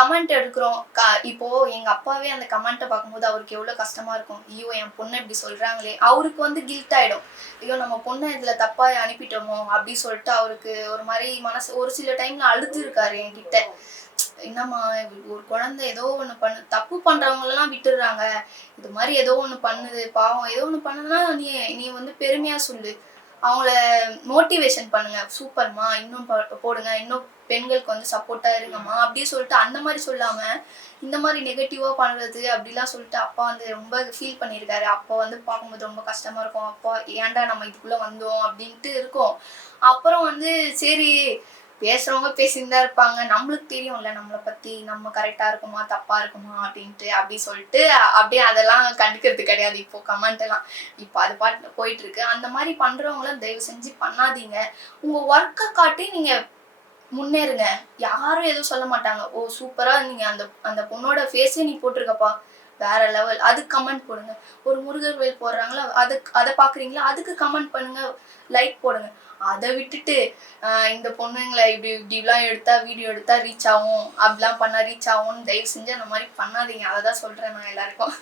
Comment எடுக்கிறோம். க இப்போ எங்க அப்பாவே அந்த கமெண்ட்டை பார்க்கும்போது அவருக்கு எவ்வளவு கஷ்டமா இருக்கும். ஐயோ என் பொண்ணு இப்படி சொல்றாங்களே. அவருக்கு வந்து கில்ட் ஆயிடும். ஐயோ நம்ம பொண்ணை இதுல தப்பா அனுப்பிட்டோமோ அப்படி சொல்லிட்டு அவருக்கு ஒரு மாதிரி மனசு ஒரு சில டைம்ல அழுது இருக்காரு என்கிட்ட. என்னம்மா ஒரு குழந்தை ஏதோ ஒண்ணு பண்ணு தப்பு பண்றவங்களெல்லாம் விட்டுடுறாங்க. இது மாதிரி ஏதோ ஒண்ணு பண்ணுது. பாவம் ஏதோ ஒண்ணு பண்ணுதுன்னா நீ நீ வந்து பெருமையா சொல்லு. அவங்கள மோட்டிவேஷன் பண்ணுங்க. சூப்பர்மா இன்னும் போடுங்க. இன்னும் பெண்களுக்கு வந்து சப்போர்ட்டா இருங்கம்மா. அப்படி சொல்லிட்டு அந்த மாதிரி சொல்லாம இந்த மாதிரி நெகட்டிவா பண்றது அப்படிலாம் சொல்லிட்டு அப்பா வந்து ரொம்ப ஃபீல் பண்ணியிருக்காரு. அப்பா வந்து பார்க்கும்போது ரொம்ப கஷ்டமா இருக்கும். அப்பா ஏன்டா நம்ம இதுக்குள்ள வந்தோம் அப்படின்ட்டு இருக்கும். அப்புறம் வந்து சரி பேசுறவங்க பேசிட்டு தான் இருப்பாங்க. நம்மளுக்கு தெரியும்ல நம்மளை பத்தி நம்ம கரெக்டா இருக்குமா தப்பா இருக்குமா அப்படின்ட்டு அப்படி சொல்லிட்டு அப்படியே அதெல்லாம் கண்டுக்கிறது கிடையாது. இப்போ கமெண்ட் எல்லாம். இப்போ அது பாட்டு போயிட்டு இருக்கு அந்த மாதிரி பண்றவங்கள தயவு செஞ்சு பண்ணாதீங்க. உங்க ஒர்க்கை காட்டி நீங்க முன்னேறுங்க. யாரும் எதுவும் சொல்ல மாட்டாங்க. ஓ சூப்பரா நீங்க அந்த அந்த பொண்ணோட ஃபேஸே நீ போட்டிருக்கப்பா. வேற லெவல் அதுக்கு கமெண்ட் போடுங்க. ஒரு முருகர் வேல் போடுறாங்களா? அதுக்கு அதை பாக்குறீங்களா அதுக்கு கமெண்ட் பண்ணுங்க. லைக் போடுங்க. அதை விட்டுட்டு இந்த பொண்ணுங்களை இப்படி இப்படிலாம் எடுத்தா வீடியோ எடுத்தா ரீச் ஆகும். அப்படிலாம் பண்ணால் ரீச் ஆகும்னு தயவு செஞ்சு அந்த மாதிரி பண்ணாதீங்க. அதை தான் சொல்கிறேன் நான் எல்லாருக்கும்.